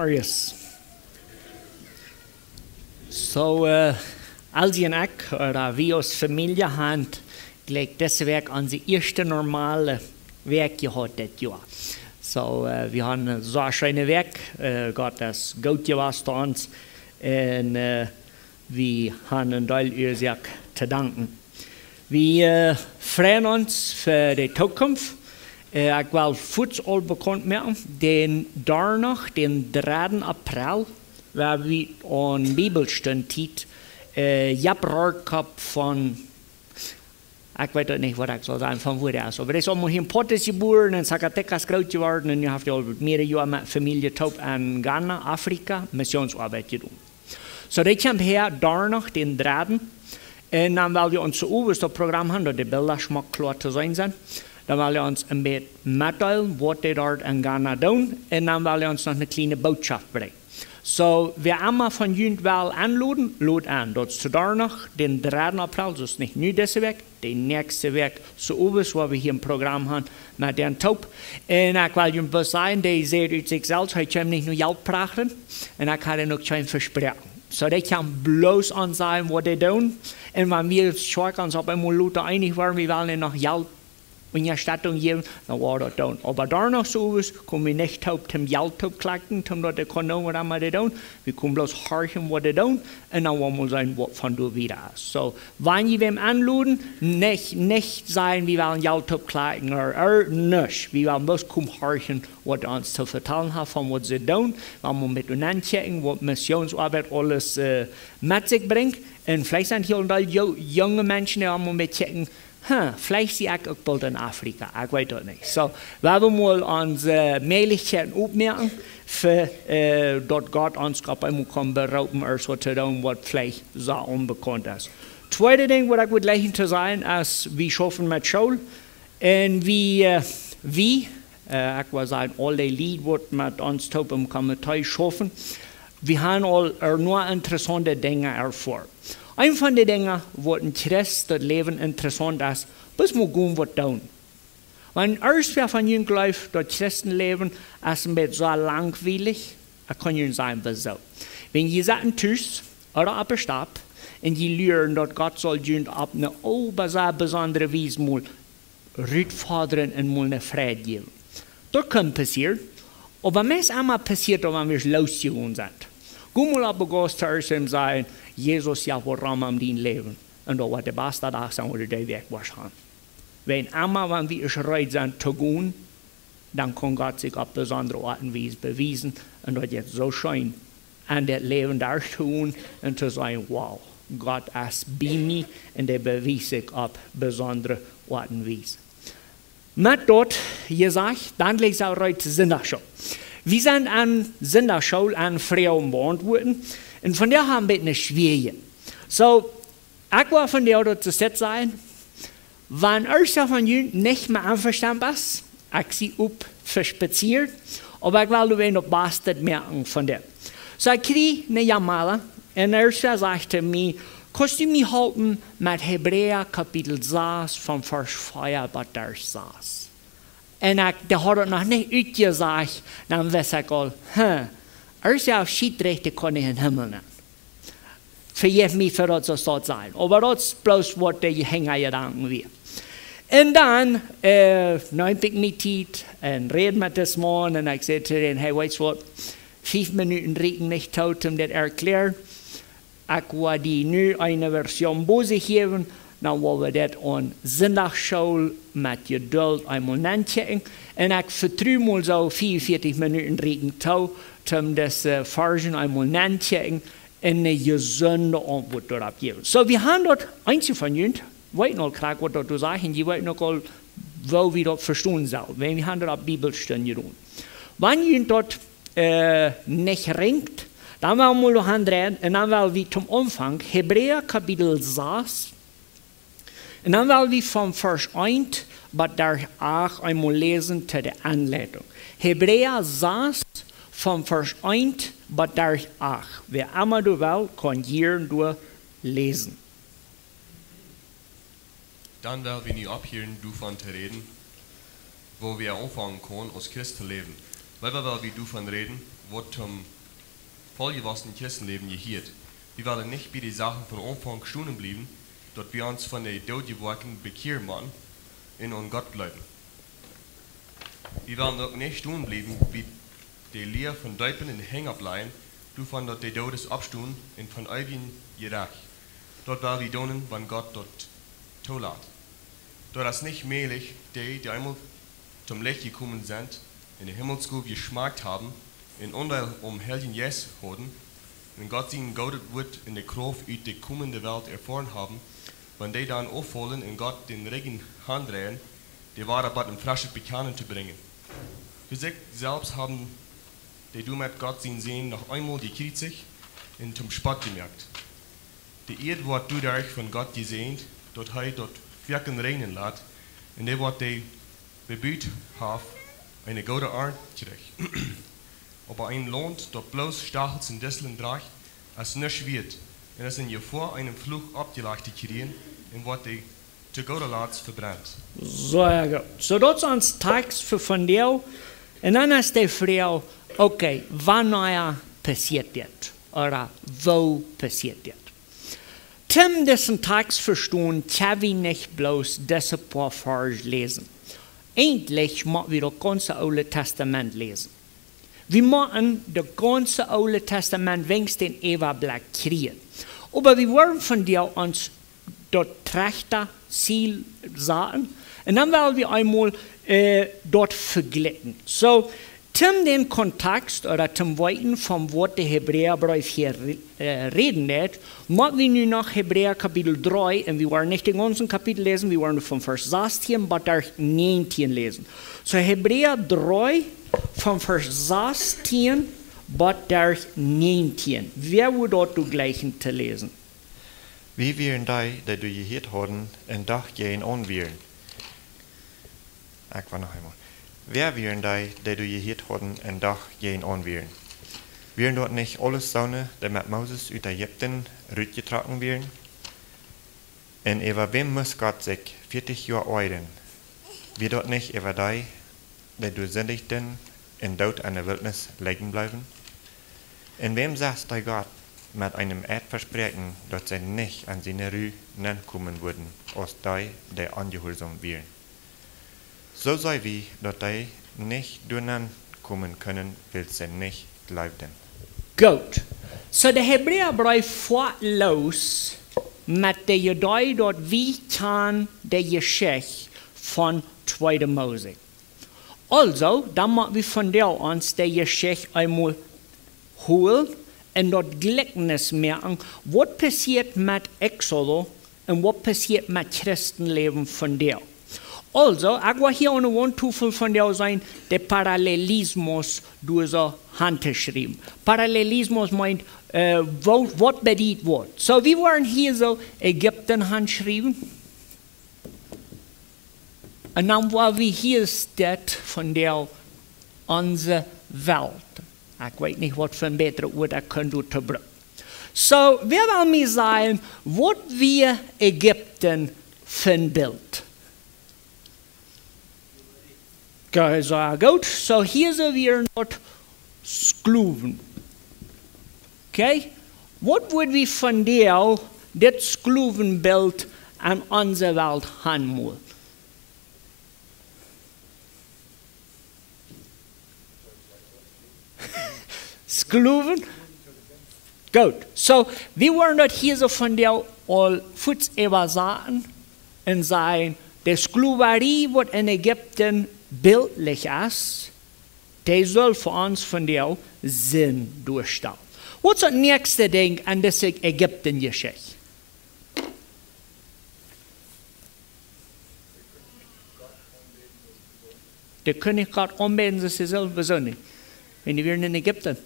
Arius. So, als je en ik, wie als familie hand, gelijk deze week onze eerste normale week gehad dit jaar. So, wir haben eine so schöne Weg, Gott das gut gewesen zu uns und wir haben ein Teil Ursache zu danken. Wir freuen uns für die Zukunft. Ich will kurz all bekannt machen, den danach, den 3. April, waar we een Bibelstund Jabrard gehabt von, ich weiß nicht, was ich soll sagen, von wo der ist. Aber das ist auch in Pottes geboren, in Zacatecas groß geworden, und ich habe ja mehrere Jahre mit Familie Taub in Ghana, Afrika, Missionsarbeit getan. So, das kommt her, danach, den 3. Und dann, weil wir uns so oberste Programm haben, da die Bilder schon mal klar zu sein sind, dann wollen wir uns ein bisschen mitteilen, was die dort in Ghana tun, und dann wollen wir uns noch eine kleine Botschaft bringen. So, wer einmal von Jünd will anladen, lad an. Das ist danach, den 3. April, das ist nicht nur diese Weg, den nächsten Weg, so oberst, wo wir hier im Programm haben, mit den Taub. Und ich will Ihnen was sagen, die sieht aus sich selbst, ich kann nicht nur Geld prachten, und ich kann noch kein Versprechen. So, die kann bloß an sein, was die tun. Und wenn wir schauen, uns ob einmal Leute einig waren, wir wollen noch Geld und Erstattung geben, dann war das tun. Aber danach so ist, können wir nicht zum Geld klagen, zum dort die Kondom, was wir da tun. Wir können bloß horchen, was die tun, und dann wollen wir sein, was von du wieder ist. So, wenn wir wem anladen, nicht sein, wir wollen Geld klagen, oder nicht. Wir wollen bloß horchen, was uns zu vertellen hat, von was sie tun. Wenn wir mit uns checken, was Missionsarbeit alles mit sich bringt. Und vielleicht sind hier und da junge Menschen, die haben mit checken, vielleicht sehe ich auch bald in Afrika, ich weiß das nicht. So, wir wollen mal unsere Möglichkeiten aufmerken, für dort Gott uns einmal kann beraten, als was zu tun, was vielleicht so unbekannt ist. Zweite Ding, was ich würde gleich zu sagen, ist, wir schaffen mit Schule. Und ich würde sagen, alle Lied, die mit uns im Komitee schaffen, wir haben all nur interessante Dinge erfahren. Ein von den Dingen, wo ein Christ das Leben interessant ist, muss man gut was tun. Wenn erst wer von Ihnen glaubt, das Christenleben ist ein bisschen so langweilig, dann kann ich sagen, wieso. Wenn Sie sagen, tschüss, oder abgestab, und Sie lernen, dass Gott soll Ihnen auf eine besondere Weise mal rückfordern und mal eine Freude geben. Das kann passieren, aber meist einmal passiert, wenn wir losgegangen sind. Gut mal auf Gott zuerst und sagen, Jesus ja woran am din Leben. Und da war der beste Tag sein, oder der Weg wahrscheinlich. Wenn einmal, wenn wir bereit sind zu gehen, dann kann Gott sich auf besondere Art und Weise beweisen. Und das jetzt so schön an das Leben da zu tun und zu sagen, wow, Gott ist bei mir und der beweist sich auf besondere Art und Weise. Mit dort gesagt, dann legt es auch heute Sonntagsschule. Wir sind an Sonntagsschule an Frauen beantworten. Und von der haben wir eine Schwierigkeit. So, ich war von der dort zu sein, wenn euch von Ihnen nicht mehr einverstanden ist, ich sie auf verspaziert, aber ich will nur noch Bastard merken von der. So, ich kriege eine Jamala, und sagte mir, kannst du mich helfen mit Hebräer Kapitel 6 vom Vers 4 bis 6. Und der hat noch nicht ausgesagt, dann weiß ich all, erst auf Schiedrechte kann ich in den Himmel nehmen. Vergebt mich für das, was dort sein. Aber das ist bloß, was die Hängergedanken wir. Und dann, neun ich mich Zeit und rede mit dem Mann und ich sage zu denen, hey, weißt du was, 5 Minuten reden nicht tot, um das erklären. Ich will die nur eine Version Bose geben, dann wollen wir das an Sonntagsschule mit Geduld einmal nachchecken. Und ich vertraue mal so 44 Minuten reden tot, um das Version einmal nachchecken und eine gesunde Antwort darauf geben. So, wir haben dort einzelne von Ihnen, weiß noch gerade, was dort zu sagen, die weiß noch, wo wir dort verstehen sollen. Wenn wir haben dort Bibelstunde tun. Wenn Ihnen dort nicht ringt, dann wollen wir noch reden, und dann wollen wir zum Anfang Hebräer Kapitel 6, und dann wollen wir vom Vers 1 bis 8 einmal lesen zu der Anleitung. Hebräer 6, vom Vers 1 bis 8. Wer immer du will, kann hier nur lesen. Dann will wir nicht abhören, davon zu reden, wo wir anfangen können, als Christen zu leben. Weil wir wie davon reden, wird zum vollgewassenen Kirchenleben gehört. Wir wollen nicht bei den Sachen von Anfang stehen bleiben, dort wir uns von den Todgeworken bekehren machen und an Gott glauben. Wir wollen auch nicht stehen bleiben, wie die Lehre von Deupen in Hänger bleiben, davon dort die Todes abstehen und von ewigen Gerecht. Dort wollen wir tun, wann Gott dort zulässt. Dort ist nicht möglich, die einmal zum Licht gekommen sind, in der Himmelsschule geschmeckt haben, in Unweil Helden Jesus haben, und Gott ihnen gaudet wird in der Kraft aus der kommenden Welt erfahren haben, wenn die dann auffallen und Gott den Regen handrehen, die Wahrheit bei dem frischen Bekennen zu bringen. Für sich selbst haben die du mit Gott sehen noch einmal die Kritik und zum Spott gemerkt. Die Erde wird dadurch von Gott gesehen, dort dort wirken regnen lässt, und die wird die bebüht haben, eine gute Ernte kriegt. Aber ein Land, dort bloß Stachels und Disteln trägt, als nicht wird, und es in Gefahr, einen Fluch abgelegt zu kriegen, und wird die zu gute Latz verbrennt. So, ja gut. So, das ist ein Text für von dir. Und dann ist die Frage, okay, wann passiert das? Oder wo passiert das? Zum diesen Text verstehen, kann wir nicht bloß diese paar Verse lesen. Endlich müssen wir das ganze Alte Testament lesen. Wir müssen das ganze Alte Testament wenigstens den Eva-Blatt kriegen. Aber wir wollen von dir uns dort Trachter Ziel sagen. Und dann wollen wir einmal dort vergleichen. So, zum den Kontext oder zum Weiten vom Wort der Hebräerbrief hier reden nicht, müssen wir nun nach Hebräer Kapitel 3, und wir wollen nicht den ganzen Kapitel lesen, wir wollen vom Vers 16 bis 19 lesen. So Hebräer 3, vom Vers 16 bis 19. Wer würde dort du gleichen zu lesen? Wie wären die du gehört haben, und doch gehen anwählen? Ich war noch einmal. Wer wären die du gehört haben, und doch gehen anwählen? Wären dort nicht alles Söhne, die mit Moses aus Ägypten rausgetragen wären? Und über wem muss Gott sich 40 Jahre eiden? Wir dort nicht über die du sündigten, und dort in der Wildnis liegen bleiben? Und wem sagst du Gott mit einem Eidversprechen, dass sie nicht an seine Ruhe kommen würden, als die angehorsam wären? So sei wie, dass die nicht kommen können, weil sie nicht glaubten. Gut. So der Hebräerbrief fährt los mit der Idee, dort wie kann der Geschichte von 2. Mose. Also, dann müssen wir von der uns der Geschichte einmal holen und dort Gleichnis merken, was passiert mit Exodus und was passiert mit Christenleben von der. Also, ich will hier eine Wandtafel von der sein, der Parallelismus durch so handgeschrieben. Parallelismus meint, was bedeutet was. So, wir wollen hier so Ägypten handschreiben. Und dann wollen wir hier steht von der unsere Welt. Ich weiß nicht, was für ein besseres Wort ich könnte brauchen. So, wir wollen mir sagen, was wir Ägypten für ein Bild. Sehr gut. So, hier sind wir dort Sklaven. Okay? Was würden wir von dir, das Sklavenbild an unsere Welt haben? Sklaven? Gut. So, wir wollen dort hier so von der all Fuß sagen und sagen, die Sklaverei, was in Ägypten bildlich ist, die soll für uns von der Sinn durchstehen. Was ist das nächste Ding an dieser Ägypten-Geschichte? Der König Gott anbeten, sie selber so nicht. Wenn wir in Ägypten.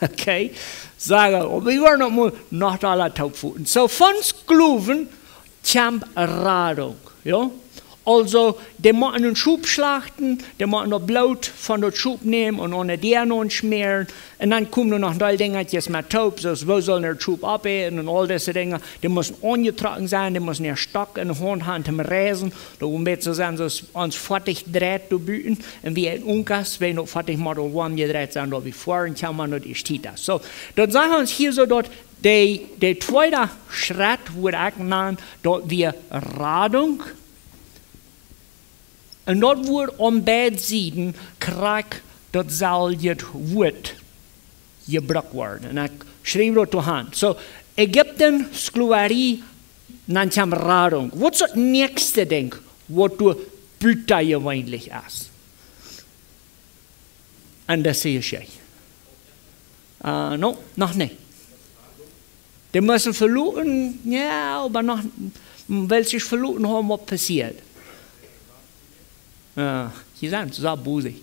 Okay? Sagen, wir wollen noch mal nach aller Taubfuten. So, von Sklaven kam Radung. Ja? Also, die machen einen Schub schlachten, die machen das Blut von dem Schub nehmen und ohne der noch schmieren. Und dann kommen noch ein Dinge mit Taub, so wo soll der Schub abheben und all diese Dinge. Die müssen angetragen sein, die müssen einen Stock in der Hand haben zum Reisen. Da um zu sein, so uns fertig dreht zu bieten. Und wie ein Unkas, wenn noch fertig mal warm gedreht sind, da wie vor und kann man noch die Stiete. So, dort sagen wir uns hier so, dort, der zweite Schritt wird auch genannt, dort wir Radung. Und dort wird an beiden Seiten krieg das saljet Wort gebracht worden. Und ich schreibe das zur Hand. So, Ägypten, Sklaverei, nannt man Radung. Was ist das nächste Ding, was du Büter gewöhnlich ist? Und das sehe ich. No, noch nicht. Die müssen verloren, ja, aber noch, weil sie verloren haben, was passiert. Sie sind so busig.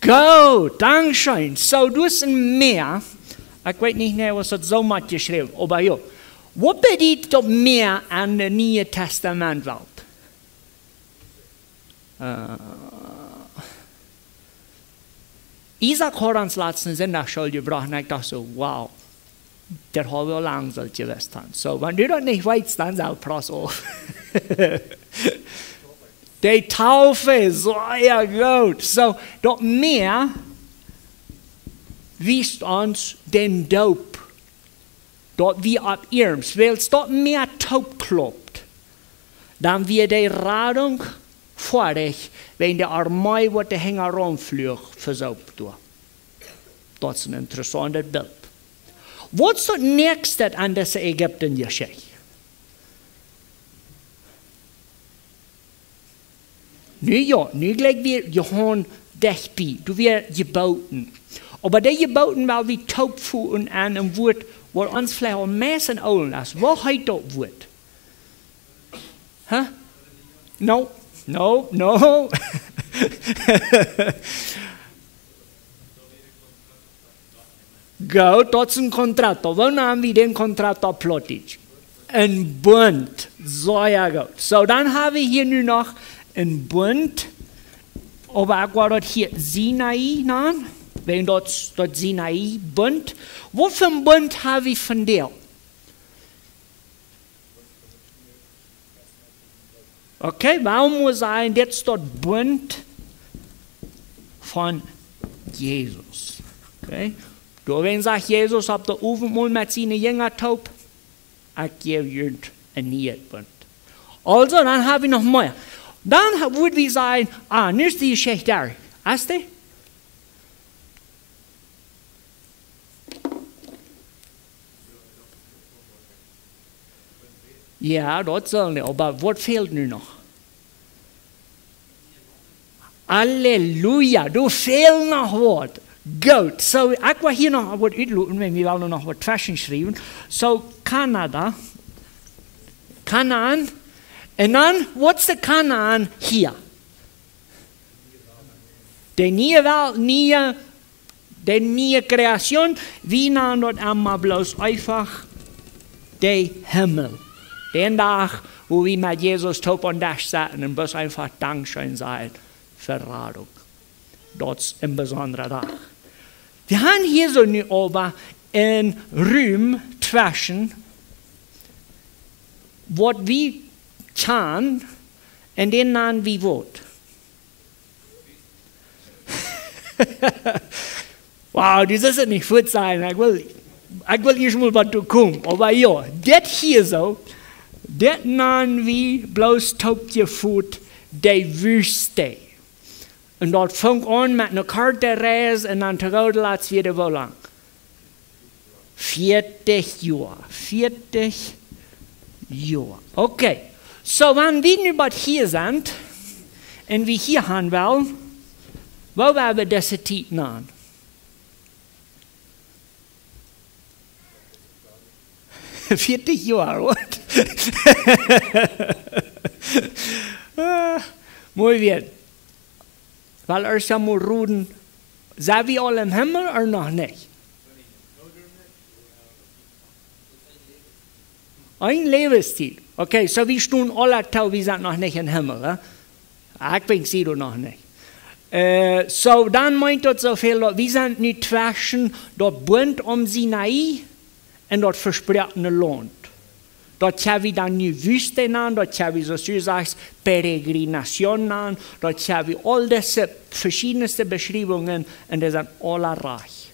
Gut, Dankeschön. So, du hast ein Meer. Ich weiß nicht mehr, was das so mal geschrieben, aber ja. Was bedeutet das Meer an der Neuen Testamentwelt? Isaac hat uns letzten Sonntag schon gebracht und ich dachte so, wow, das habe ich lange gewusst. So, wenn du das nicht weißt, dann sag pass auf. Die Taufe ist so ja gut. So, das Meer wies uns den Doop. Dort wie ab Irms. Weil es dort mehr Taub kloppt, dann wird die Radung fertig, wenn der Armee, wo der Hänger rumfliegt, versaugt wird. Das ist ein interessantes Bild. Was ist das nächste an das Ägypten geschehen? Nu gleich wir Johann Dechby, du wir gebauten. Aber die gebauten, weil wir taubfuhren an einem Wort, wo uns vielleicht am meisten aulen lassen. Wo heißt das Wort? Huh? No. Gut, dat is een contract. Waar namen we den contract op plottig? Een bund. So ja gut. So, dann haben wir hier nu noch ein Bund. Aber ich war dort hier Sinai nan. Wenn dort Sinai Bund. Was für ein Bund haben wir von dir? Okay, warum muss sein, jetzt dort Bund von Jesus? Okay. Du, wenn sagt Jesus, ob der Ofenmund mit seinen Jüngern taub, ich gebe dir ein neues Bund. Also, dann haben wir noch mehr. Dann würde wir sagen, nu ist die Geschichte da. Hast du? Ja, das soll nicht, aber was fehlt nur noch? Halleluja, du fehlt noch was. Gut, so ich war hier noch wat uitlopen, wenn wir wollen noch was Fashion schreiben. So, Kanada, Kanaan, und dann, was ist der Kanaan hier? Die neue Welt, die neue Kreation, wie nahm dort einmal bloß einfach der Himmel. Den Tag, wo wir mit Jesus top und Dach saßen und bloß einfach Dankeschön sagen für Radung. Das ist ein besonderer Tag. Wir haben hier so nu aber in Rüm zwischen, was wir kann, und den namen wir Wort. Wow, das ist nicht gut sein. Ich will erst mal was du kommst. Aber ja, das hier so, das namen wir bloß Taubgefuht die Wüste. Und dort fängt an mit einer Kartenreise und dann teruglaat wieder wo lang? 40 Jahre. 40 Jahre. Okay. So, wenn wir nu bald hier sind und wir hier haben wollen, wo werden wir diese Zeit nehmen? $40 Jahre, what? Muy bien. Weil erst einmal ruhen, sind wir alle im Himmel oder noch nicht? Ein Lebensstil. Okay, so wir stehen alle da, wir sind noch nicht im Himmel. Ich bin sie noch nicht. So, dann meint das so viel, wir sind nicht zwischen dort Bund Sinai und dort versprochene Land. Dort haben wir dann die Wüste an, dort haben wir, so du sagst, Peregrination an, dort haben wir all diese verschiedenste Beschreibungen und die sind alle reich.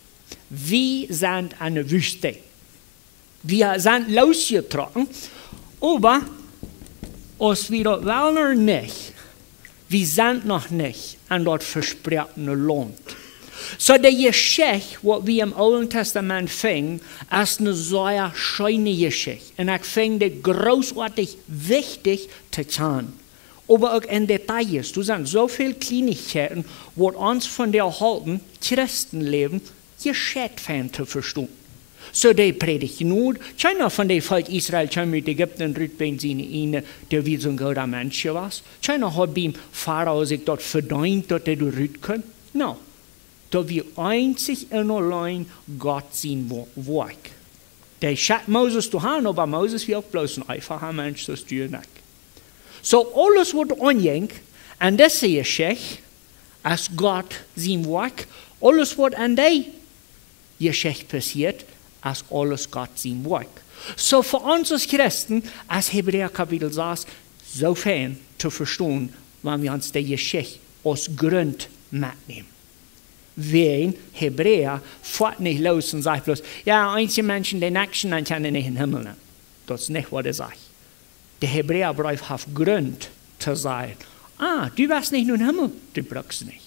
Wir sind eine Wüste. Wir sind losgetroffen, aber als wir dort wollen nicht, wir sind noch nicht an dort versprochene Land. So der Geschichte, was wir im Alten Testament finden, ist eine sehr schöne Geschichte. Und ich finde es großartig wichtig zu tun. Aber auch in Details. Du sind so viele Kleinigkeiten, die uns von der halten, Christenleben, Geschichte zu verstehen. So die predigt nur, keiner von dem Volk Israel, keiner mit Ägypten, Rütbein, seine der wie so ein guter Mensch war. Keiner hat beim Pharao sich dort verdient, dass er rüt kann. No. Da wir einzig und allein Gott sein Werk. Der schat Moses zu haben, aber Moses wird auch bloß ein einfacher Mensch, das tue nicht. So alles, was anging, an dieser Geschichte, als Gott sein Werk, alles, was an der Geschichte passiert, als alles Gott sein Werk. So für uns als Christen, als Hebräer Kapitel 6, so fein zu verstehen, wenn wir uns die Geschichte als Grund mitnehmen. Wen Hebräer fährt nicht los und sagt bloß, ja, einige Menschen, die nächsten, dann können nicht in den Himmel. Das ist nicht, was er sagt. Der Hebräerbrief hat Grund zu sagen, du wirst nicht in den Himmel, du brauchst nicht.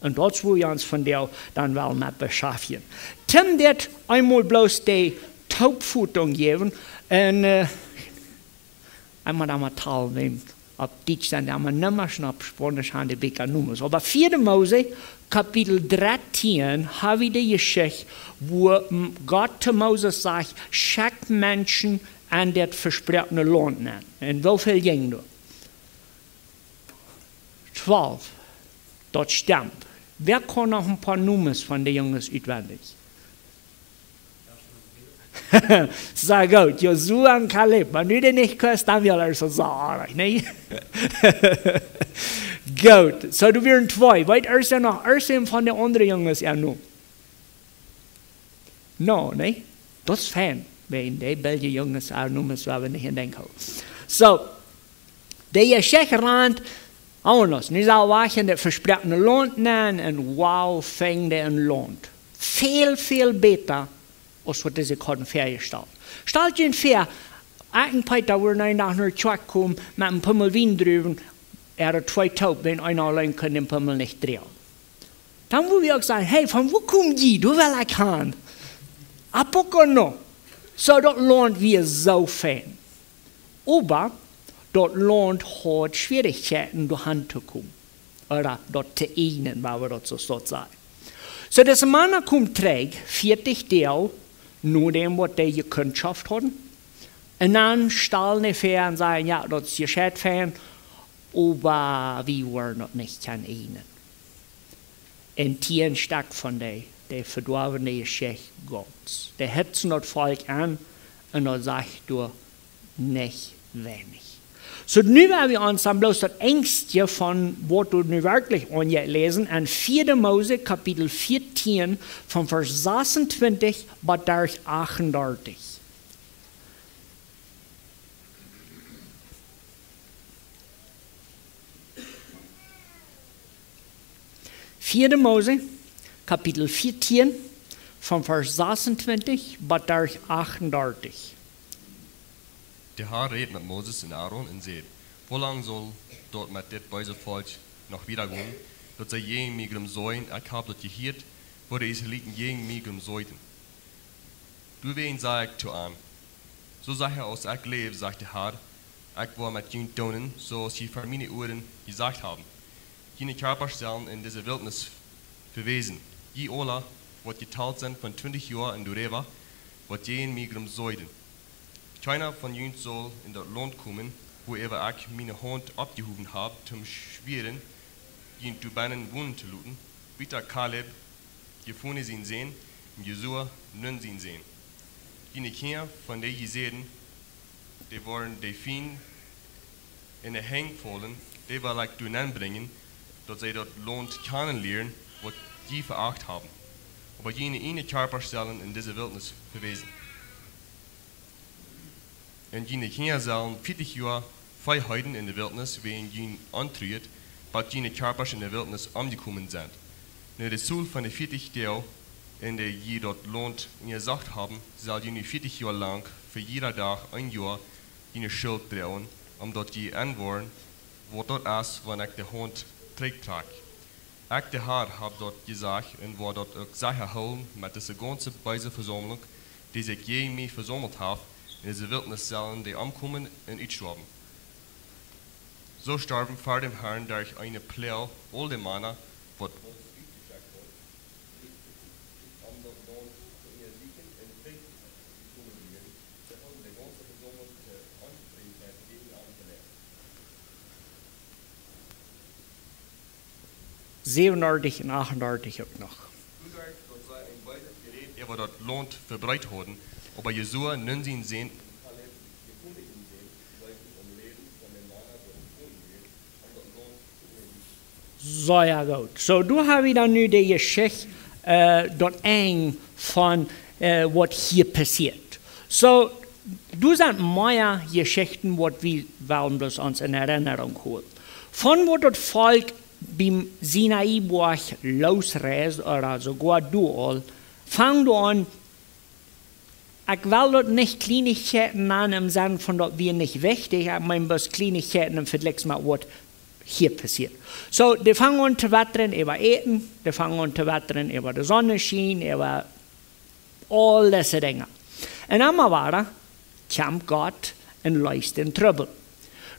Und das will wir uns von dir dann wel mit beschaffen. Tim wird einmal bloß die Taubfutung geben und einmal da mal teilnehmen. Auf Deutsch sind die nicht mehr schon auf Spanisch haben die Bäcker Nummers. Aber 4. Mose, Kapitel 13, haben wir die Geschichte, wo Gott zu Moses sagt, schickt Menschen an das versprochene Land an. Und wie viel ging da? 12. Das stimmt. Wer kann noch ein paar Nummers von den Jungs auswendig? Sehr gut, Josua und Kaleb. Wenn du den nicht kannst, dann will er so sagen, ne? Gut, so du wirst 2. Weit erst noch von den anderen Jungs ja nur. No, ne? Das ist fein. Wenn die Belgier Jungs auch Nummers, weil wir nicht in den So, der Geschichte rand, anders. Nu zal wachten het versprochene Land nemen en wow, fing der ein Land. Viel besser, als wat ze hadden voorgesteld. Stel je voor, een tijd dat we naar een truck komen met een pummel wien druven, er 2 taub, wenn einer allein kann den Pummel nicht drehen. Dann will wir auch sagen, hey, von wo kommen die? Du willst ich haben. Apokono. So, das Land wir so fein. Aber, das Land hat Schwierigkeiten, durch Hand zu kommen. Oder dort zu eignen, weil wir das so sagen. So, das Mann kommt trägt, 40 Teil, nur dem, was die Kundschaft hatten. Und dann stellen die fair und sagen, ja, das ist gescheit fein, aber wir wollen das nicht kann eignen. Und 10 Stück von der verdorvene Geschichte Gottes. Die hetzen das Volk an und dann sagt du nicht wenig. So, nu werden wir uns dann bloß das Ängstchen von, was du nu wirklich lesen, an 4. Mose, Kapitel 14, von Vers 26 bis 38. Vierde Mose, Kapitel 14, von Vers 26 bis 38. Der Herr redet mit Moses und Aaron und sagt, wie lange soll dort mit dit böse Volk noch wiedergehen, dass sie gegen mich säuen, ich habe das gehört, wo die Israeliten gegen mich säuten. Du wen sag ich zu an. So sag er aus, ich lebe, sagt der Herr, ich war mit ihnen tun, so sie für meine Ohren gesagt haben. Jene Körperstellen in dieser Wildnis verwesen, je Ola, was geteilt sind von 20 Jahren in Dureva, was gegen mich säuten. Keiner von uns soll in das Land kommen, wo ich meine Hand abgehoben habe, zum Schweren, ihn zu Beinen wohnen zu luten, wieder Kaleb, Jefone sie sehen, und Jesua nun sie sehen. Jene Kinder, von der ich sehen, die wollen die Fien in der Hängvollen, die will ich durch anbringen, dass sie dort lohnt kennenlernen, was die veracht haben. Aber jene eine Körperstellen in dieser Wildnis verwesen. Und jene Kinder sollen 40 Jahre Freiheiten in der Wildnis, wegen jene antritt, weil jene Körper in der Wildnis umgekommen sind. Nur der Sohl von der 40 Jahre, in der je dort lohnt, in ihr Sacht haben, soll jene 40 Jahre lang für jeder Tag ein Jahr jene Schild drehen, dort je anwohren, wo dort ist, wenn ich der Hund trägt. Ich, der Herr, habe dort gesagt, und wo dort auch sicher holen, mit dieser ganzen Beiseversammlung, die sich je mich versammelt hat, in diese Wildnis sollen die umkommen und sterben. So starben vor dem Herrn durch eine Pläu all die Männer, was Zevenartig und 38 auch noch. er war dort lohnt verbreitet worden, aber Jesua nun sie sehen, So ja gut. So du hast wieder nu die Geschichte dort eng von was hier passiert. So du sind mehr Geschichten, was wir wollen bloß uns in Erinnerung holen. Von wo das Volk beim Sinai-Buch losreist, oder sogar du all, fang du an, ich will dort nicht Kleinigkeiten an im Sinne von dort wir nicht wichtig, ich meine bloß Kleinigkeiten im Vergleich mit was hier passiert. So, die fangen an zu wettern über Eten, die fangen an zu wettern über die Sonnenschein, über all diese Dinge. Und einmal kam Gott und löst den Trübel.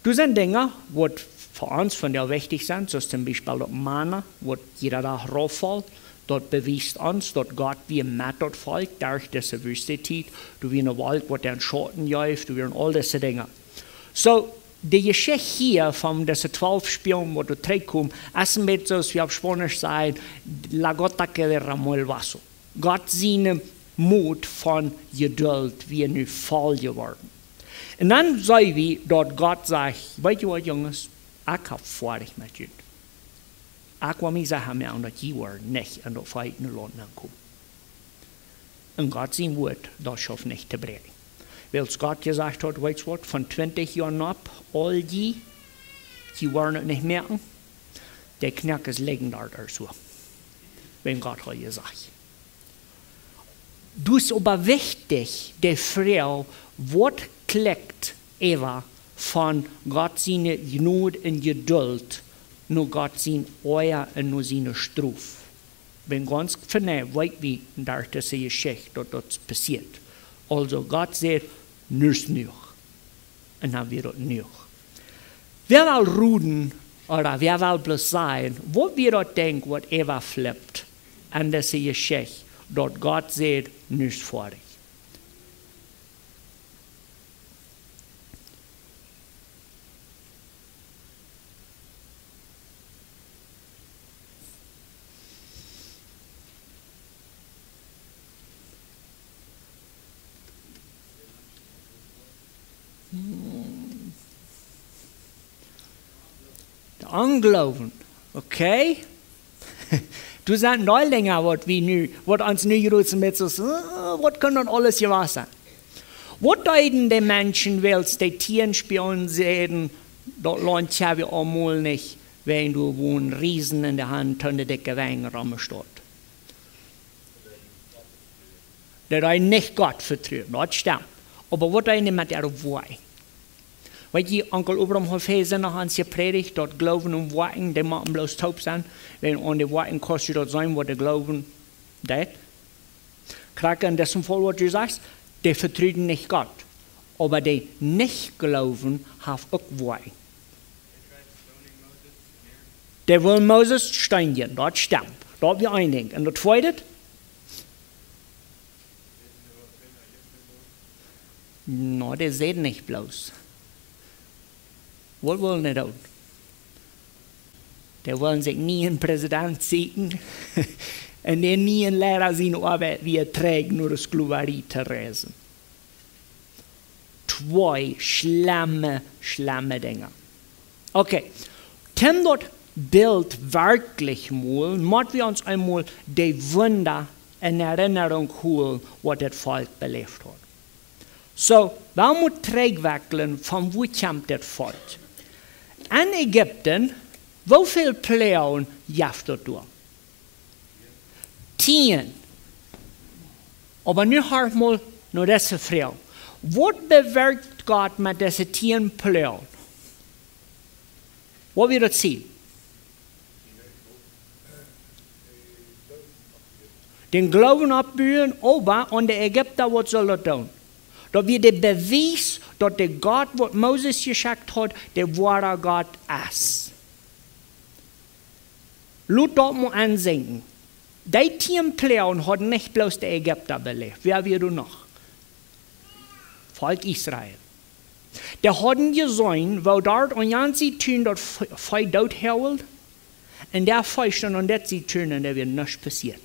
Das sind Dinge, die für uns von der wichtig sind, so zum Beispiel das Manna, was jeder Tag rauffällt. Dort beweist uns, dass Gott wie mit dort Volk durch diese Wüstenzeit, du wie eine Wald, wo der Schatten jäuft, du wie all diese Dinge. So, die Geschichte hier von diesen 12 Spielen, wo du zurückkommst, ist ein bisschen so, wie auf Spanisch sagen, la gota que derramó el vaso. Gott seine Mut von Geduld, wie nu voll geworden. Und dann sehen wir, dass Gott sagt, weißt du was, Jungs, ich habe fertig mit euch. Ich will mich sagen, wir an das Jahr nicht in das Vereinigte Land ankommen. Und Gott sein Wort, das schafft nicht zu brechen. Weil Gott gesagt hat, weißt du was, von 20 Jahren ab, all die wollen es nicht merken, der Knack ist legendär so. Wenn Gott hat gesagt. Du ist aber wichtig, die Frau, was klickt Eva von Gott seine Gnade und Geduld, nur Gott sein Euer und nur seine Struf. Wenn ganz vernehm, weit wie in der Geschichte, dass das passiert. Also Gott sagt, nicht noch. Und dann wird es noch. Wer will ruden, oder wer will bloß sein, wo wir dort denken, was Eva flippt, an diese Geschichte, dort Gott sagt, nicht fertig. Der Unglauben, okay? Du sagst Neulinger, was uns nu gerufen mit so, was kann dann alles gewahr sein? Was deuten die Menschen, weil die Tieren spielen sehen, dort lohnt ja wie einmal nicht, wenn du wo ein Riesen in der Hand unter dicke Weinrahmen steht. Der nicht Gott vertraut, das stimmt. Aber was deuten mit der Weih? Weet je, Onkel Abraham hat viel Sinn nach uns gepredigt, dort Glauben und Worten, die machen bloß taub sein. Wenn an die Worten kostet das sein, was der Glauben tut. Krake in dessen Fall, was du sagst, die vertrauen nicht Gott. Aber die nicht glauben, haben auch Worte. Die wollen Moses steinigen, das stimmt. Dort wir einigen. Und das zweite? No, die sehen nicht bloß. Was wollen die tun? Die wollen sich nie einen Präsident sehen und die nie einen Lehrer seine Arbeit wie er trägt, nur das Sklaverei zu reisen. 2 schlimme Dinge. Okay, Tim dort Bild wirklich mal, muss wir uns einmal die Wunder in Erinnerung holen, was das Volk belebt hat. So, wir müssen zurückwechseln, von wo kommt das Volk? In Ägypten, wie viele Plauen gab es da? 10. Aber nu har mal nur diese Frau. Was bewirkt Gott mit diesen 10 Plauen? Was wird das sehen? Den Glauben abbühen, aber und der Ägypter, was soll er tun? Da wird der Beweis, dass der Gott, was Moses geschickt hat, der wahre Gott ist. Laut dort mal ansehen. Die 10 Plauen hat nicht bloß der Ägypter belebt. Wer wird noch? Volk Israel. Der hatten gesehen, wo dort und Jan sie tun, dort Feuer dort hält, und der Feuer und das sie tun, und da wird nichts passiert.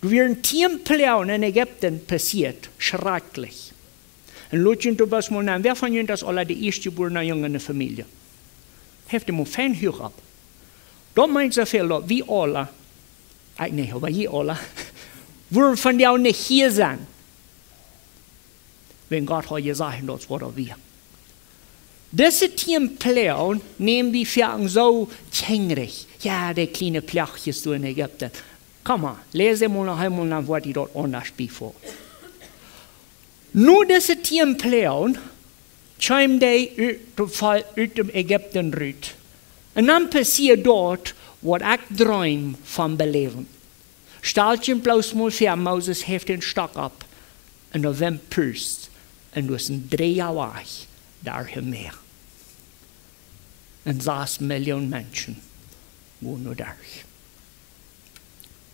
Da werden 10 Plauen in Ägypten passiert, schrecklich. Und Leute, du bist mal nehmen, wer von Ihnen das alle die erstgeborene Jungen in der Familie? Heft ihm fein hoch ab. Da meint so viel, wie alle, nicht, aber je alle, würden von dir auch nicht hier sein. Wenn Gott hat gesagt, das war wir. Diese 10 Plauen nehmen die Pferden so zängrig. Ja, die kleine Plachjes in Ägypten. Komm mal, lese mal noch einmal nach, was die dort anders bevor. Nur diese 10 Plauen kommen die aus dem Ägypten raus. Und dann passiert dort, was ich träume vom Beleben. Stellt sich bloß mal vor, Moses hebt den Stock ab und der Wind pust. Und du hast ein 3 Jahre weg, daher mehr. Und 6 Millionen Menschen wohnen nur durch.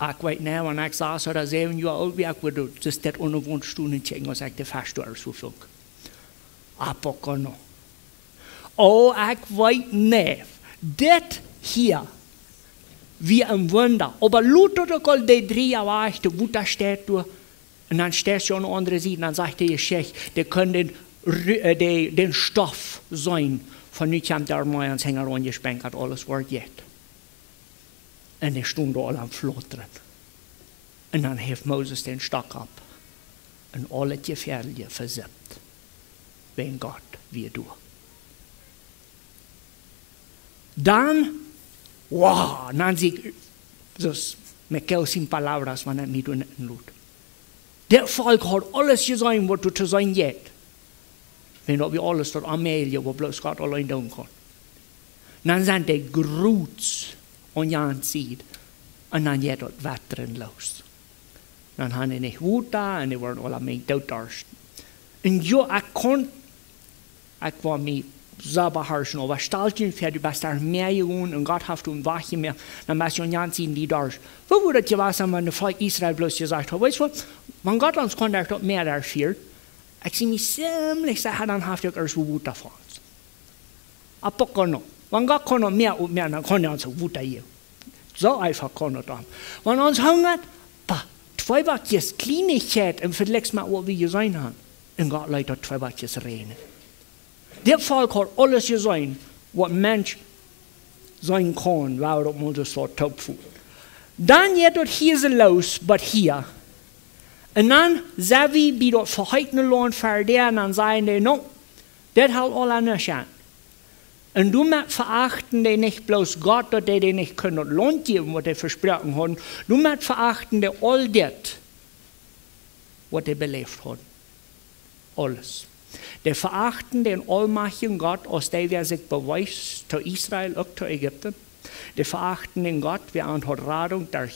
Ich weiß nicht, wenn ich 6 oder 7 Jahre alt war, würde das ungewohnt Stunden checken, was ich der Feststeuer so viel. Aber noch. Oh, ich weiß nicht. Das hier, wie ein Wunder. Aber Luther, die 3 Jahre weg, der Wutter steht durch. Und dann stehst du an der anderen Seite und dann sagt der Geschäft, der kann den Stoff sein, von nicht haben der Armeeanhänger angespenkt, hat alles war jetzt. Und die Stunde alle am Flottern. Und dann heeft Moses den Stock ab. Und alle Gefährliche versippt. Wenn Gott wie du. Dann, wow, dann sie, me quedo sin palabras, man hat nicht in Lut. Der Volk hat alles gesehen, was du zu sein jetzt. Wenn wir alles dort Amelie, wo bloß Gott allein tun kann. Dann sind die Gruß und Jan sieht. Und dann geht dort Wetteren los. Dann haben die nicht Wut da und die waren alle mit Toddarst. Und ja, ich war mit selber herrschen, aber stellt für die beste mehr tun und Gott hat und wache mehr. Dann muss ich Jan sehen, die da. Wo würde es gewesen, wenn das Volk Israel bloß gesagt hat, weißt du was, wenn Gott uns konnte, dort mehr dafür, ich sehe mich ziemlich sicher, dann habt ihr euch so Wut davon. Aber noch. Wenn Gott kann noch mehr, dann kann er uns so Wut hier. So einfach kann er das. Wenn uns hungert, 2 Backjes Kleinigkeit im Vergleich mit was wir gesehen haben. Und Gott leitet dort 2 Backjes rein. Der Volk hat alles gesehen, was Mensch sein kann, weil er mal so Topf. Dann geht dort hier so los, aber hier. Und dann sehen wir, wie dort verhaltene Lohn verdienen, und dann sagen die, no, das hat alle nicht an. Und du musst verachten, die nicht bloß Gott, dass die nicht können Lohn geben, was die versprochen haben. Du musst verachten, die all das, was die belebt haben. Alles. Die verachten den allmächtigen Gott, aus dem er sich beweist, zu Israel und zu Ägypten. Die verachten den Gott, wer an hat Radung, der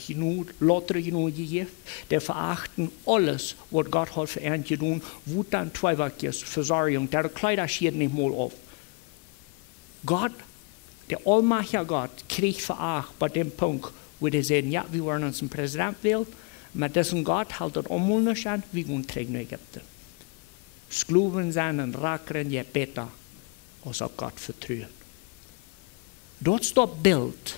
Lotre genug gegeben. Die verachten alles, was Gott hat für ihn getan, wo dann 2 Wochen Versorgung, der Kleider schiert nicht mal auf. Gott, der allmächtige Gott, kriegt veracht bei dem Punkt, wo die sagen, ja, wir wollen uns einen Präsident wählen, mit diesem Gott hält das unmöglich an, wir gehen zurück nach Ägypten. Skluven zijn en raken je beter als op God vertrouwen. Dat is dat beeld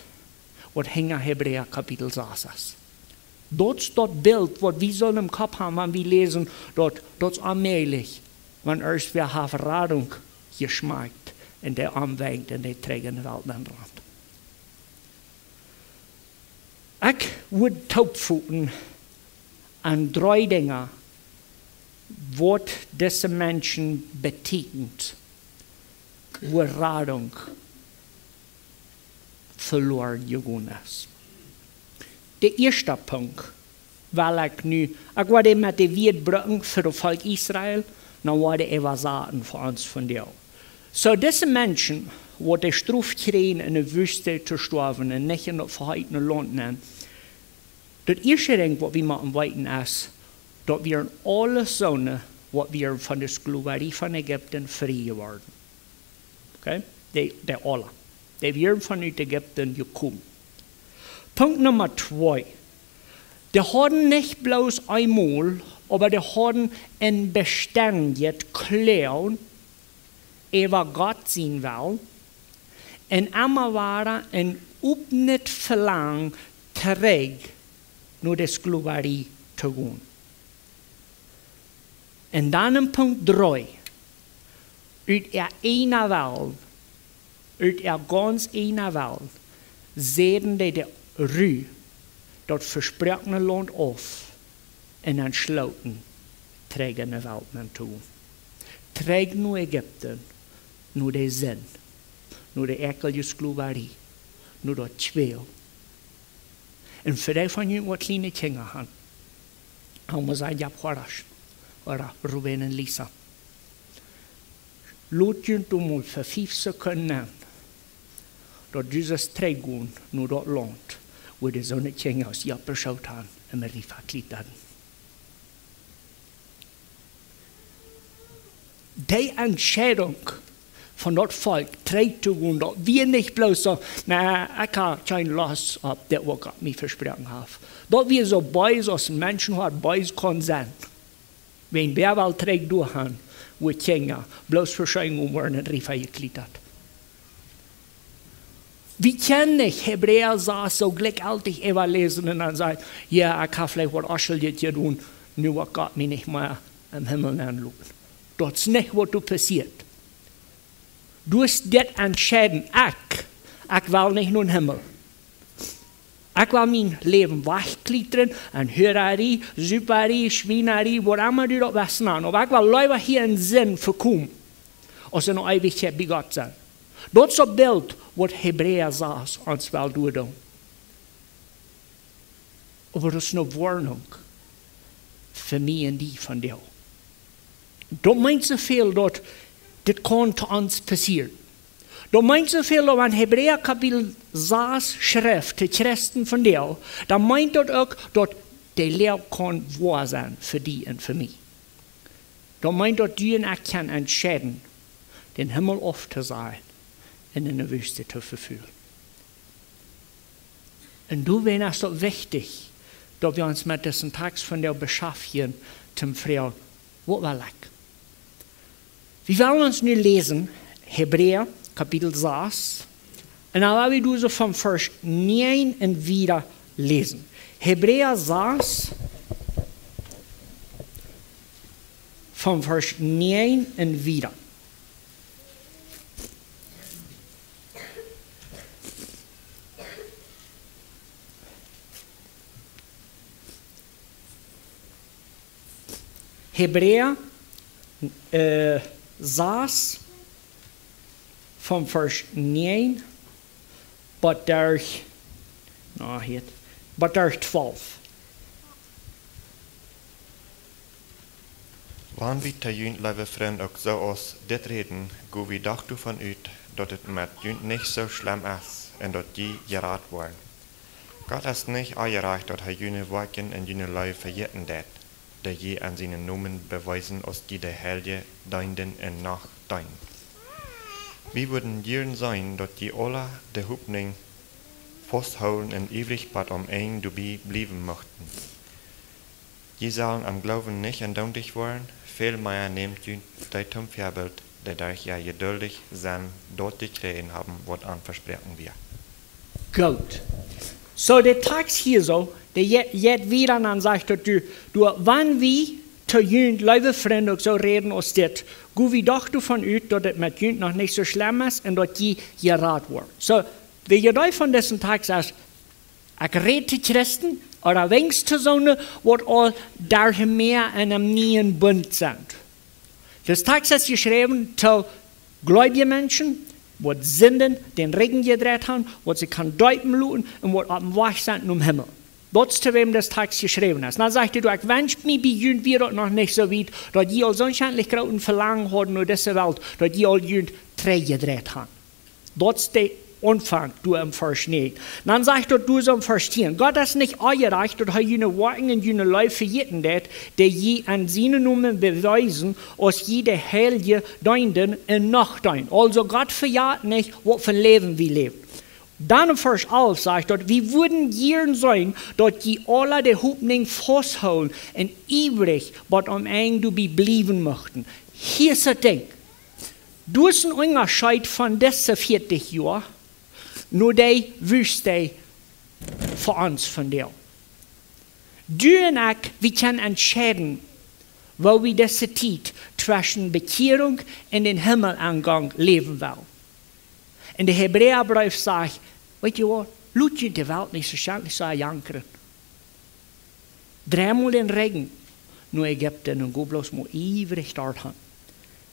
wat hing in Hebreeën kapitel 6. Das ist das Bild, was wir sollen im Kopf haben, wenn wir lesen, das ist allmählich, wenn erst wir Verradung geschmeckt und der anwängt und der trägt in der Welt an Rand. Ich würde taubfuten an 3 Dinge, was diese Menschen bedeutend, wo Radung verloren gegangen ist. Der erste Punkt, weil ich werde mit der Welt bringen für das Volk Israel, dann werde ich etwas sagen für uns von dir. So, diese Menschen, die die Strafe kriegen, in der Wüste zu sterben und nicht in das verheißene Land nehmen, das erste Ding, was wir machen weiten ist, dass wir alle Söhne, was wir von der Sklaverei von Ägypten frei geworden. Okay? Die alle. Die wir von Ägypten gekommen. Punkt Nummer 2. Die haben nicht bloß einmal, aber die haben ein beständiges Klauen über Gott sein will. Und immer war ein upnet Verlangen zurück nur die Sklaverei zu gehen. Und dann in Punkt 3. Uit einer Welt, uit ganz einer Welt, sehen die Rü, das versprochene Land auf und dann schloten, trägen die Welt naartoe. Trägen nur Ägypten, nur der Sinn, nur die ekelige Sklaverei, nur das Schwel. Und für die von ihnen, die kleine Kinder haben wir gesagt, ja, oder Ruben und Lisa. Laat je toen mal voor 5 Sekunden dat Jesus trägt nur das Land, wo die Sonne aus Japan geschaut haben und wir verkleidet haben. Die Entscheidung von das Volk trägt zu gehen, dass wir nicht bloß so, ich habe kein Lust auf das, was Gott mir versprochen hat. Dass wir so Beis aus den Menschen haben, Beis können sein. Wenn wir wel trägt durchhaben, wo Kinder bloß verscheuchen worden und Riefer gekleidet hat. Wir können nicht Hebräer so gleichzeitig lesen und dann sagen, ja, ich habe vielleicht was Ascheljes getan, nur was Gott mich nicht mehr im Himmel anschaut. Das ist nicht, was du passiert. Du hast das entschieden, ich will nicht nur den Himmel. Ich will mein Leben wegklettern und Hörerie, Süperie, Schweinerie, wo immer du das wissen hast. Aber ich will lieber hier einen Sinn verkommen, als in der Ewigkeit bei Gott sein. Das ist das Bild, was Hebräer sagt, uns will du tun. Aber das ist eine Warnung für mich und die von dir. Das meint so viel, dass das kann zu uns passieren. Das meint so viel, dass in Hebräer Kapitel 6 schreibt, die Christen von dir, da meint das auch, dass die Lehre kann wahr sein für die und für mich. Da meint das, du und ich können entscheiden, den Himmel aufzusagen und in der Wüste zu verführen. Und du wärst es wichtig, dass wir uns mit diesem Text von dir beschäftigen, zum Fragen, was will ich? Wir wollen uns nun lesen, Hebräer Kapitel 6, und dann werden wir so vom Vers 9 und wieder lesen. Hebräer 6, vom Vers 9 und wieder. Hebräer 6, vom Vers 9, but durch 12. Wann vi ta junt leve fremd och så oss det reden, gå vi dacht du van ut, dat het met junt nicht so schlimm is, en dat je geraad worden. Gott ist nicht angereicht, dat hij june waken en june lui verjeten dat, der je an seinen Nomen beweisen, als die der Helge deinden en nach dein. Wir würden gern sein, dass die alle der Hoffnung festhalten und ewig bad ein dabei bleiben möchten. Je sollen am Glauben nicht entdautig werden, vielmehr nehmt ihr das zum Vorbild, der durch ja geduldig sein, dort die kriegen haben, was an versprechen wir. Gut. So der Text hier so, der jet wieder und sagt, du, wann wir zu jünd, liebe Freunde, so reden aus dit, gu wie doch du von ut, dass es mit jünd noch nicht so schlimm ist und dass je gerat wird. So, wie je da von diesem Tag sagst, ich rede Christen, oder wenigstens zu so, wat all daar mehr in einem neuen Bund sind. Das Tag ist geschrieben zu gläubigen Menschen, wat Sünden den Regen gedreht haben, wat sie kann deuten luten und wat auf dem Weg sind um Himmel. Das ist zu wem das Tag geschrieben ist. Dann sagte du, ich wünsche mich, bei Jünd wird noch nicht so weit, dass die all so scheinlich großen Verlangen haben in dieser Welt, dass die all Jünd Träge gedreht haben. Das ist der Anfang, du im Vers 9. Dann sagt er, du sollst verstehen, Gott ist nicht eingereicht, dass er jene Worten und jene Leute verjeten hat, die je an seinen Namen beweisen, als jede Heilige Deinden und Nachdein. Also Gott verjagt nicht, was für Leben wir leben. Dann im Vers 11 sagt er, wir würden gern sein, dass die alle die Hoffnung festhalten und ewig, was am Ende du bleiben möchten. Hier ist das Ding. Du hast einen Unterschied von diesen 40 Jahren, nur die Wüste für uns von dir. Du und ich, wir können entscheiden, wo wir diese Zeit zwischen Bekehrung und den Himmelangang leben wollen. In der Hebräerbrief sagt, weißt du was, lass je die Welt nicht so schändlich so jankern. Dreimal den Regen, nur Ägypten und go bloß mal ewig dort haben.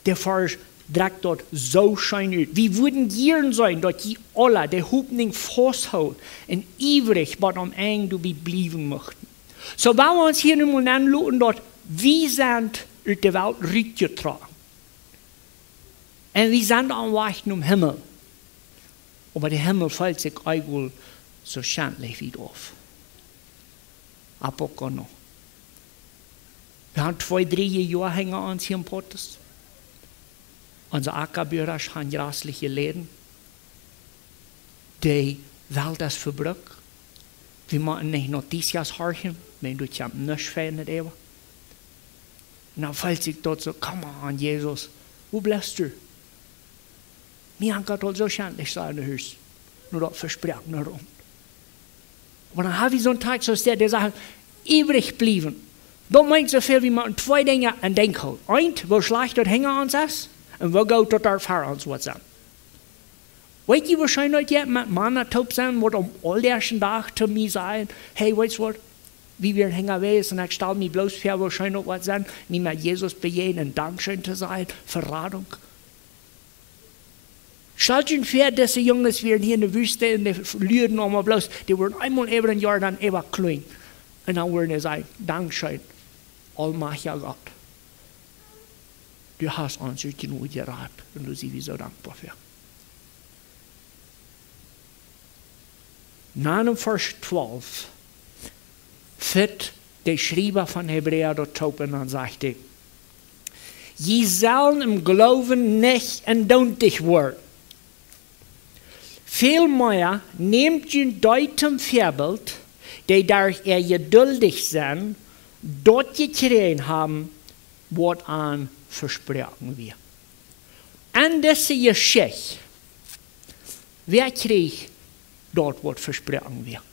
Der Vers drückt dort so schön aus. Wir würden gern sein, dass die alle die Hoffnung festhalten und ewig, was am Ende du bleiben möchten. So, wenn wir uns hier nun mal anschauen, dass wir sind aus der Welt rausgetragen. Und wir sind am Weg zum Himmel. Aber der Himmel fällt sich eigentlich so schändlich wieder auf. Apropos noch. Wir haben 2-3 Jahre hängen uns hier im Pottes. Unsere Ackerbücher haben grässliche Läden. Die Welt ist verbrückt. Wir machen nicht Noticias horchen, wenn du dich nicht fährt. Und dann fällt sich dort so, komm on, Jesus, wo bleibst du? Mir haben Gott so schändlich sein in Haus. Nur das versprechen nicht rund. Aber dann habe ich so einen Tag, so der sagt, ewig bleiben. Das meint so viel, wie man 2 Dinge an Denk hat. Eins, wo schlecht dort hängen uns ist, und wo gut dort vor uns was sind. Weißt du, wahrscheinlich jetzt mit Mann top sein, wo am allerersten Tag zu mir sagen, hey, weißt du was, wie wir hängen gewesen, und ich stelle mich bloß vor, wahrscheinlich was sein, nicht mehr Jesus begegnen, Dankeschön zu sein, Verratung. Stellt euch vor, diese Jungs werden hier in der Wüste, in der Lüden, aber bloß, die werden einmal über ein Jahr dann ewig klein. Und dann werden sie sagen, Dankeschön, allmächtiger Gott. Du hast uns genug geraten und du siehst, wie so dankbar für. Dann im Vers 12 wird der Schreiber von Hebräer dort open und sagte, je sollen im Glauben nicht entduntig werden. Vielmehr nehmt ihr deutem Vorbild, die durch ihr geduldig sind, dort gekriegt haben, was an versprochen wird. An diese Geschichte, wer kriegt dort, was versprochen wird?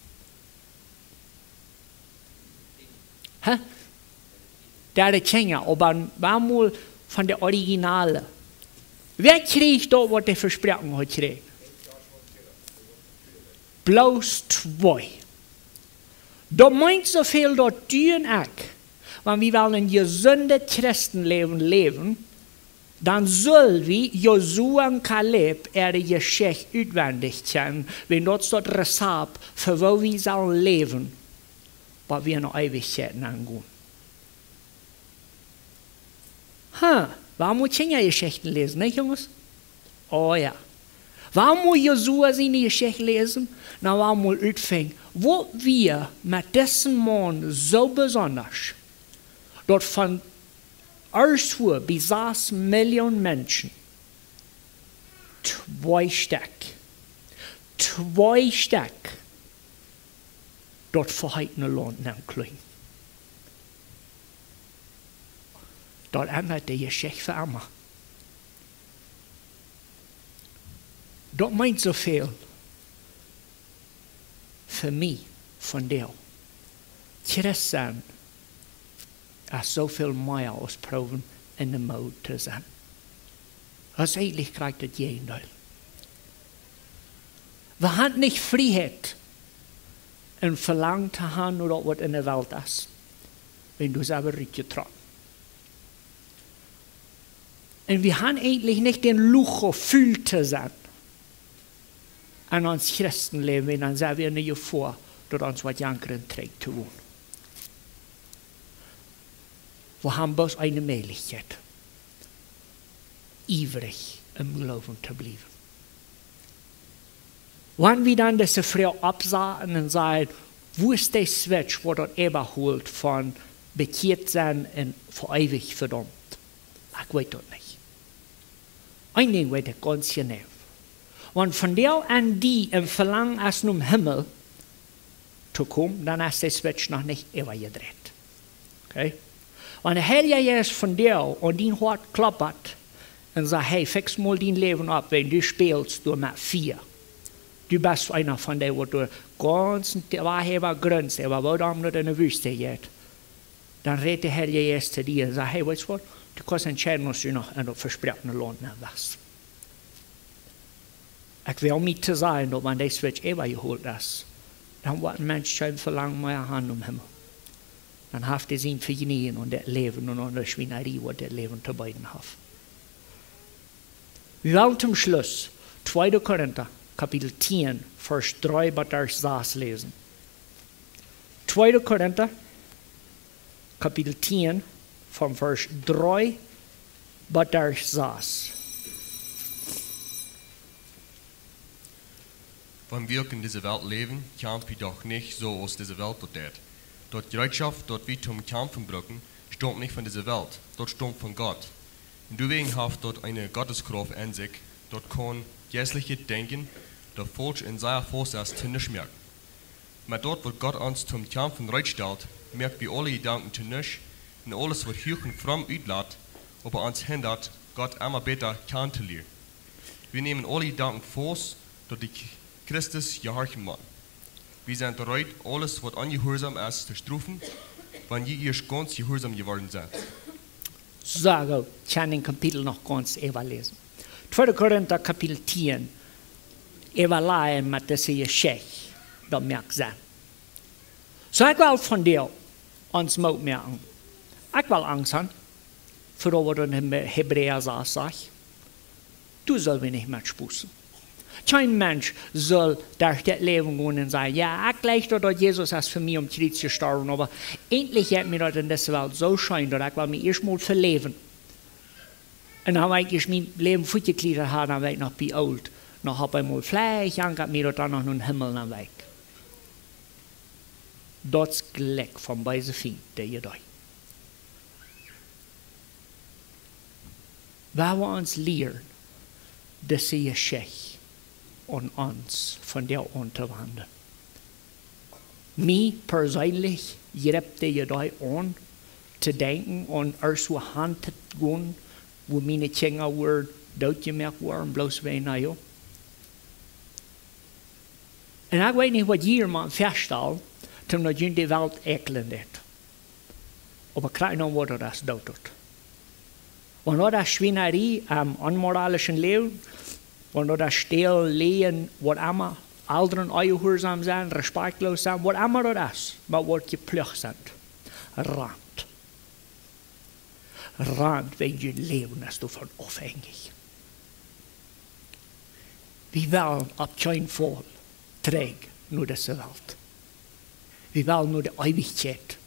Der ist Kinder, aber mal von der Originale. Wer kriegt dort, was der versprochen hat? Bloß 2. Das meint so viel, dass du und ich, wenn wir wollen ein gesundes Christenleben leben, dann soll wir Josua und Kaleb ihre Geschichte auswendig kennen, wenn das dort Rezept für wo wir sollen leben, was wir noch Ewigkeiten angehen. Warum muss ich ja Geschichten lesen, nicht Jungs? Oh ja. Warum muss Josua seine Geschichte lesen? Na, warum muss ausfangen? Wo wir mit diesem Mann so besonders, dort von Erstur bis 6 Millionen Menschen, 2 Stück, dort verhaltene Land nehmen. Dort ändert die Geschichte für immer. Das meint so viel für mich, von dir. Christen zoveel meer als proeven in de moed te zijn. Dat is eigenlijk krijgt het gegenteil. We hebben niet vrijheid en verlangen te gaan naar dat wat in de wereld is. Wenn du selber rückgetragen. En we hebben eigenlijk niet den luxe viel te zijn. En ons christenleven, en dan zijn we niet voor dat ons wat jankeren trekt te doen. We hebben bloß eine Möglichkeit, ivrig im Glauben zu bleiben. Wenn wir dann diese Frau absagen und sagen, wo ist der Switch, wo das überholt von bekehrt sein und für ewig verdammt? Ich weiß das nicht. Ein Ding weiß ich ganz genau. Wenn von der an die im Verlangen ist, zum Himmel zu kommen, dann ist der Switch noch nicht übergedreht. Okay? Wenn der Herr jetzt von dir und dein Hart klappert und sagt, hey, fix mal dein Leben ab, wenn du spielst, du mit 4. Du bist einer von denen, wo du ganz Wahrheit grenzt, aber wo du nicht in der Wüste geht. Dann redet der Herr jetzt zu dir und sagt, hey, weißt du was, du kannst entscheiden, was du noch in der versprochenen Land hast. Ich will nicht zu sagen, dass man das wird übergeholt ist. Dann wird ein Mensch schon verlangen, mehr Hand um Himmel. Dann hat er sich vergnügen und das Leben und die Schweinerei, was das Leben zu beiden hat. Wir wollen zum Schluss 2. Korinther, Kapitel 10, Vers 3 bis 6 lesen. 2. Korinther, Kapitel 10, von Vers 3 bis 6. Wenn wir in dieser Welt leben, kämpfen wir doch nicht so, als diese Welt dort tät. Dort Bereitschaft, dort wir zum Kämpfen brücken, stammt nicht von dieser Welt, dort stammt von Gott. Und deswegen hat dort eine Gotteskraft an sich, dort kann geistliche Denken, der falsch in seiner Vorsatz zu nicht merken. Aber dort, wo Gott uns zum Kämpfen bereitstellt, merkt wir alle Gedanken zu nicht und alles, was Hürchen fromm uitlaat, aber uns hindert, Gott immer besser kennenzulernen. Wir nehmen alle Gedanken vor, dass die Christus gehorchen wollen. Wir sind bereit, alles, was ungehorsam ist, zu strafen, wenn ihr erst ganz gehorsam geworden seid. So, ich kann den Kapitel noch ganz überlesen. 2. Korinther, Kapitel 10, überleihen mit dieser Geschichte, das merkt sein. So, ich will von dir uns Mut merken. Ich will Angst haben, für das, was in Hebräer sagt. Du sollst mich nicht mehr spußen. Kein Mensch soll durch das Leben gehen und sagen, ja, ich glaube, dass Jesus ist für mich am Kreuz gestorben, aber endlich hat mir das in dieser Welt so schön, dass ich will mich erstmal verleben. Und dann habe ich mein Leben fortgekleidet, dann war ich noch bei alt. Dann habe ich mal Fleisch, dann mir dann noch in den Himmel nach weg. Dat is gelijk van beide vrienden je doet. Waar we ons leren, dat ze je zegt aan ons van der aan te wandelen. Mij persoonlijk grijpt je daar aan te denken aan er zo hand te gaan, wo mijn kinderen worden doodgemerkt worden, bloos wij naar jou. En ik weet niet wat iemand vaststelt, toen dat je de wereld ekelen heeft. Maar krijg dan wordt dat dood. Wanneer dat schwienerie am onmoralischen leven, wanneer dat stil lehen, wat immer anderen ongehoorzaam zijn, respectloos zijn, wat immer dat is, maar wat geplucht zijn, rand. Rand, wenn je leven is davon afhängig. We willen op geen vol träg naar deze wereld. We willen naar de eeuwigheid.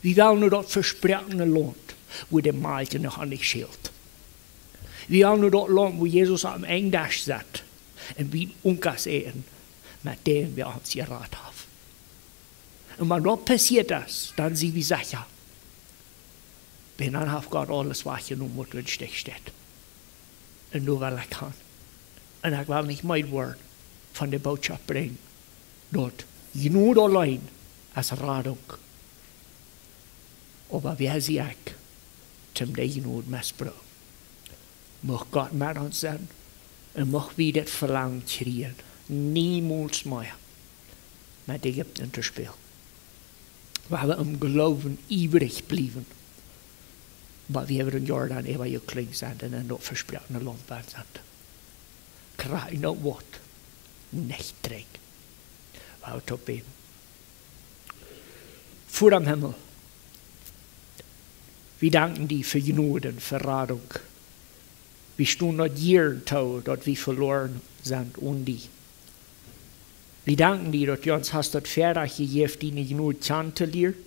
We willen naar dat versprochene land, wo de Malte nog niet scheelt. We willen naar dat land, wo Jesus am Ende zat en we onkas eten, met dem we ons geraad hebben. En wanneer dat passiert is, dan zien we sicher, en dan heeft God alles waargenomen wat in stek staat. En nu wil ik gaan. En ik wil niet mijn woord van de boodschap brengen, dat genoeg alleen als radung. Aber wer sie auch zum Genoeg misbruiken. Mag Gott met ons zijn en mag we dat verlangen krijgen. Niemals meer met Egypten te spelen. waar we om geloven ivrig blijven. Maar we hebben een Jordan even je kling zijn en dat verspreidende land zijn. Krijg nou wat. Niet trek. Wou het op beden. Voor am Himmel. We danken die voor genade en verradung. We staan not jaren toe dat we verloren zijn und die. We danken die dat je ons hast dat verder gegeven die genade aan te leren.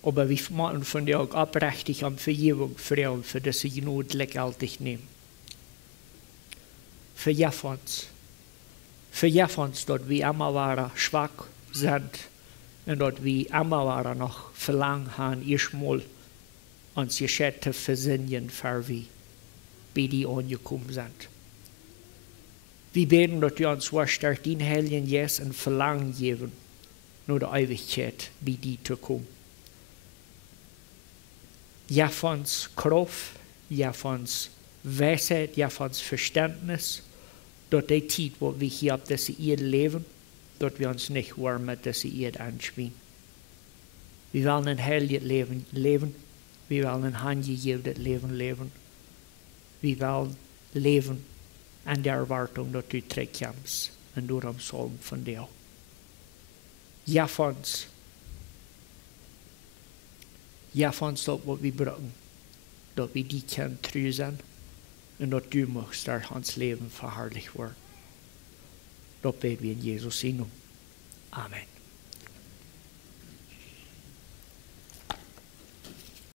Aber we moeten van jou ook oprechtig om vergeving vragen voor deze genade lekker altijd nemen. Vergeef ons. Vergeef ons dat we allemaal waren zwak zijn en dat we allemaal waren nog verlangen aan eerstmal ons geschäft te verzinnen voor we bij die aangekomen zijn. We beten dat je ons was door die Heilige Geest een verlangen geven naar de eeuwigheid bij die te komen. Geef ons kracht, geef ons wijsheid, geef ons verständnis, dat die tijd wat we hier op deze aarde leven, dat we ons niet weer met deze aarde aanschwingen. We willen een heilig leven leven. We willen een handgegeven leven leven. We willen leven aan de erwartung dat u terugkomt en door ons zorgen van jou. Geef ons dat wat we brengen, dat we die kunnen trouw zijn en dat u mag daar ons leven verherrlijk worden. Dat bidden we in Jezus' naam. Amen.